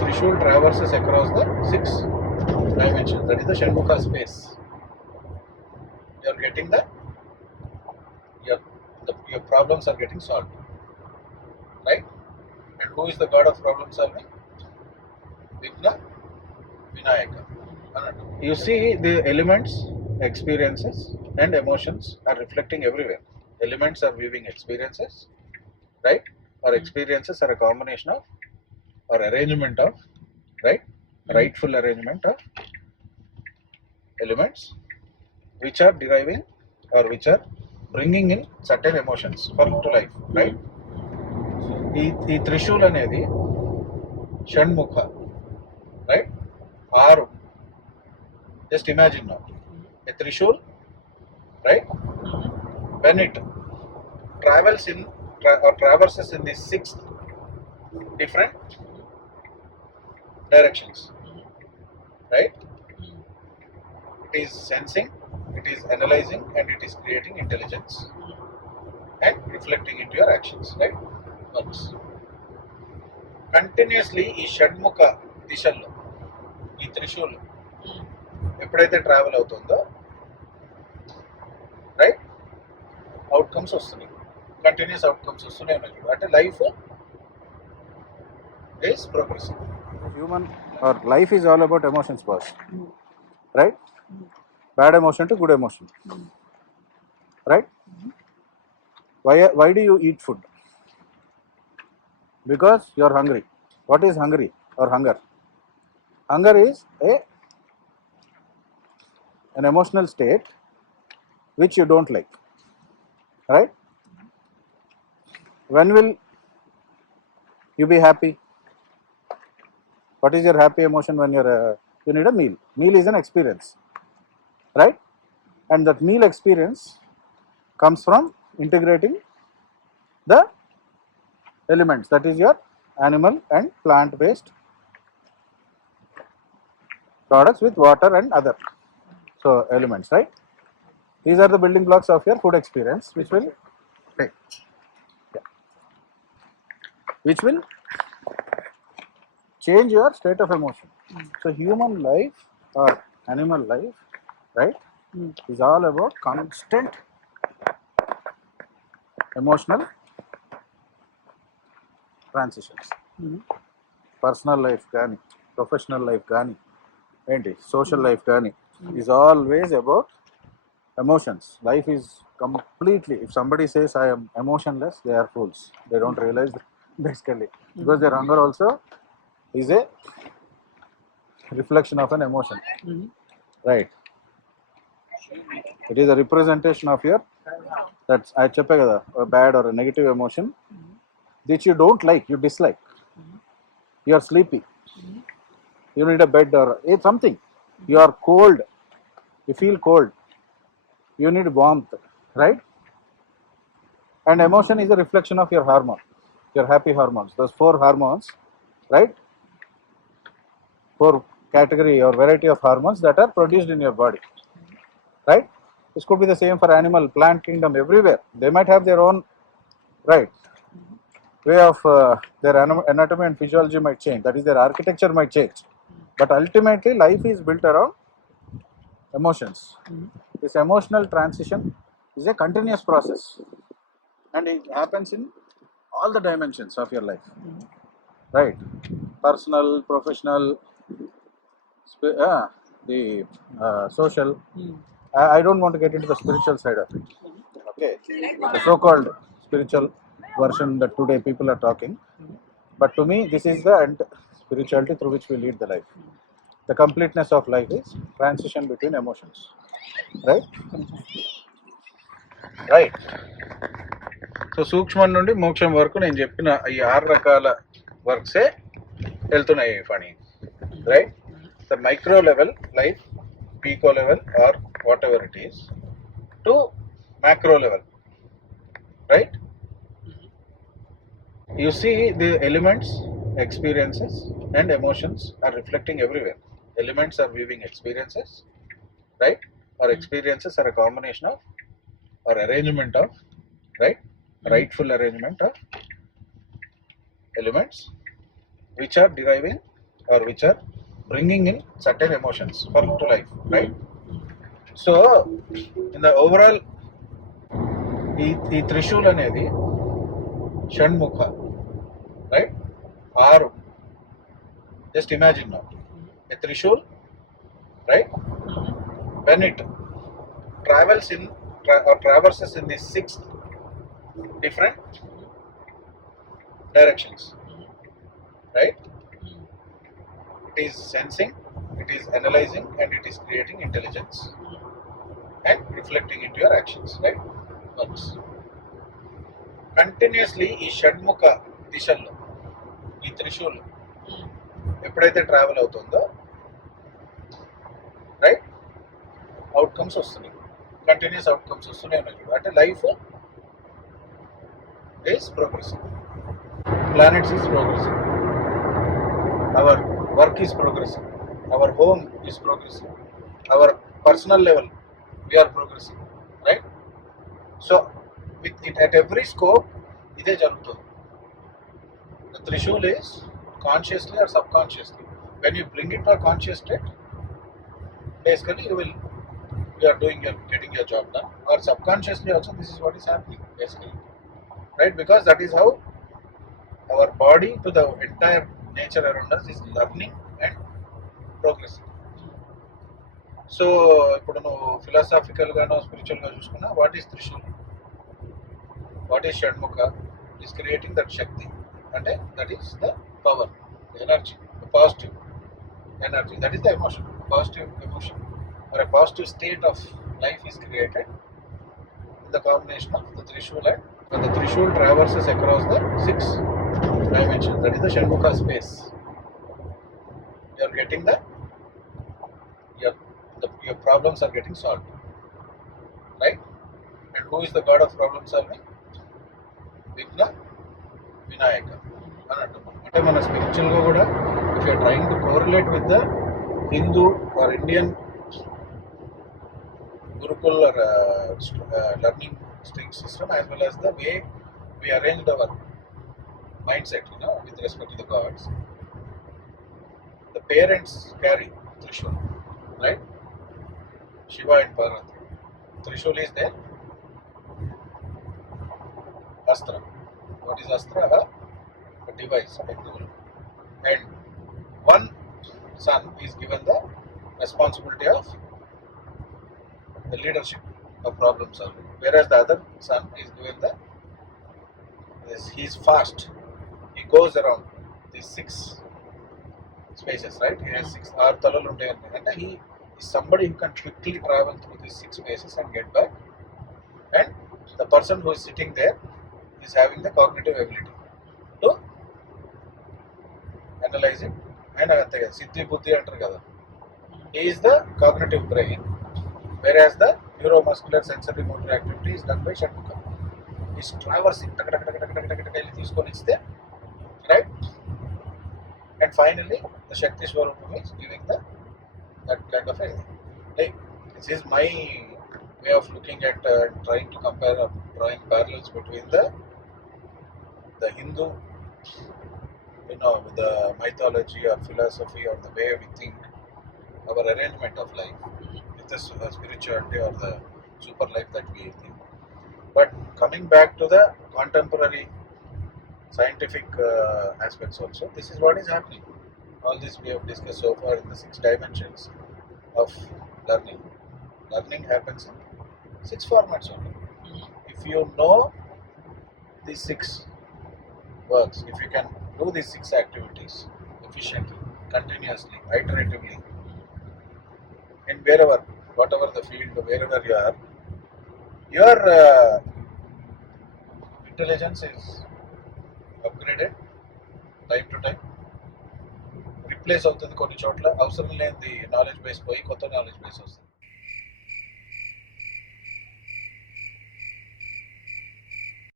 Trishul traverses across the 6 dimensions. That is the Shanmukha Space. You are getting that? Your problems are getting solved. Right? And who is the god of problem solving? Vigna Vinayaka. You see the elements, experiences and emotions are reflecting everywhere. Elements are weaving experiences, right? Or experiences are a combination of or arrangement of, right? Rightful arrangement of elements which are deriving or which are bringing in certain emotions to life, right? ఈ త్రిశూల్ అనేది Shanmukha, right? ఆరు. Just imagine now a Trishul, right? When it travels in or traverses in these 6 different directions, right? It is sensing, it is analyzing, and it is creating intelligence and reflecting into your actions, right? Works. Continuously ఈ షణ్ముఖ దిశల్లో ఈ త్రిశూల్ ఎప్పుడైతే travel అవుతుందో, right, outcomes వస్తున్నాయి, continuous outcomes వస్తున్నాయి ఉన్నాయి. అంటే life is progressive. Human or life is all about emotions boss, right? Bad emotion to good emotion, right? Why do you eat food? Because you are hungry. What is hungry or hunger? Hunger is an emotional state which you don't like, right? When will you be happy? What is your happy emotion when you need a meal? Meal is an experience, right? And that meal experience comes from integrating the elements, that is your animal and plant based products with water and other elements, right? These are the building blocks of your food experience which will change your state of emotion. So human life or animal life, right, is all about constant emotional transitions. Personal life కానీ, professional life కానీ, ఏంటి social life కానీ, is always about emotions. Life is completely, if somebody says I am emotionless, they are fools. They don't realize basically, because their hunger also is a reflection of an emotion, right? It is a representation of your, that's I చెప్పే కదా, a bad or a negative emotion which you don't like, you dislike. You are sleepy, you need a bed or something, you are cold, you feel cold, you need warmth, right? And emotion is a reflection of your hormone, your happy hormones, those 4 hormones, right? 4 category or variety of hormones that are produced in your body, right? This could be the same for animal, plant kingdom, everywhere. They might have their own, right, way of their anatomy and physiology might change, that is their architecture might change, but ultimately life is built around emotions. This emotional transition is a continuous process and it happens in all the dimensions of your life, right? Personal, professional, the social. I don't want to get into the spiritual side of it, okay? The so-called spiritual version that today people are talking, but to me this is the spirituality through which we lead the life. The completeness of life is transition between emotions, right? Right. So సూక్ష్మం నుండి మోక్షం వరకు నేను చెప్పిన ఈ 6 రకాల వర్క్సే వెళ్తున్నాయి పని, right? The micro level life, pico level or whatever it is, to macro level, right? You see the elements, experiences and emotions are reflecting everywhere. Elements are weaving experiences, right? Or experiences are a combination of or arrangement of, right? Rightful arrangement of elements which are deriving or which are bringing in certain emotions for to life, right? So in the overall, ఈ త్రిశూల్ అనేది Shanmukha, right? ఆరు. Just imagine now, a trishul, right? When it travels in or traverses in the 6 different directions, right? It is sensing, it is analyzing, and it is creating intelligence and reflecting into your actions, right? Works. Continuously, ఈ షణ్ముఖ దిశల్లో ఈ త్రిశూల్ ఎప్పుడైతే travel అవుతుందో, right, outcomes వస్తున్నాయి, continuous outcomes వస్తున్నాయి ఉన్నాయి. అంటే life is progressing, planets is progressing, our work is progressing, our home is progressing, our personal level we are progressing, right? So with it at every scope ఇదే జరుగుతుంది. The trishul is consciously or subconsciously. When you bring it to a conscious state, basically you are getting your job done. Or subconsciously also, this is what is happening basically, right? Because that is how our body to the entire nature around us is learning and progressing. So ఇప్పుడు నువ్వు philosophical గానో spiritual గా చూసుకున్నా, what is Trishul, what is Shanmukha, is creating that shakti. అంటే that is the power, the energy, the positive energy, that is the emotion, positive emotion or a positive state of life is created in the combination of the trishul, and when the trishul traverses across the 6 dimensions, that is the Shanmukha space, you are getting your problems are getting solved, right? And who is the god of problem solving? Vigna Vinayaka అని అంటున్నాం. అంటే మన స్పిరిచువల్గా కూడా, if you are trying to correlate with the Hindu or Indian Gurukul or learning system, as well as the way we arranged our mindset, with respect to the gods, the parents carry Trishul, right? Shiva and Parvati. Trishul is their astra. What is astra? A device, a tool. And one son is given the responsibility of the leadership of problem solving, whereas the other son is given he is fast, he goes around these 6 spaces, right? He has 6 talalu untayi, and he is somebody who can quickly travel through these 6 spaces and get back. And the person who is sitting there is having the cognitive ability to analyze it, and అంతే కదా, సిద్ధి బుద్ధి అంటారు కదా. He is the cognitive brain, whereas the neuromuscular sensory motor activity is done by Shanmukha. He is traversing, వెళ్ళి తీసుకొని ఇస్తే, right? And finally the Shakti Swarupam is giving that kind of a, like, this is my way of looking at trying to compare or drawing parallels between the Hindu, with the mythology or philosophy or the way we think, our arrangement of life, with the spirituality or the super life that we think. But coming back to the contemporary scientific aspects also, this is what is happening. All this we have discussed so far in the 6 dimensions of learning. Learning happens in 6 formats only. If you know these 6 works, if you can do these 6 activities efficiently, continuously, iteratively, in whatever the field, wherever you are, your intelligence is upgraded time to time. Replace అవుతుంది కొన్ని చోట్ల, అవసరం లేని knowledge base పోయి కొత్త knowledge base వస్తుంది.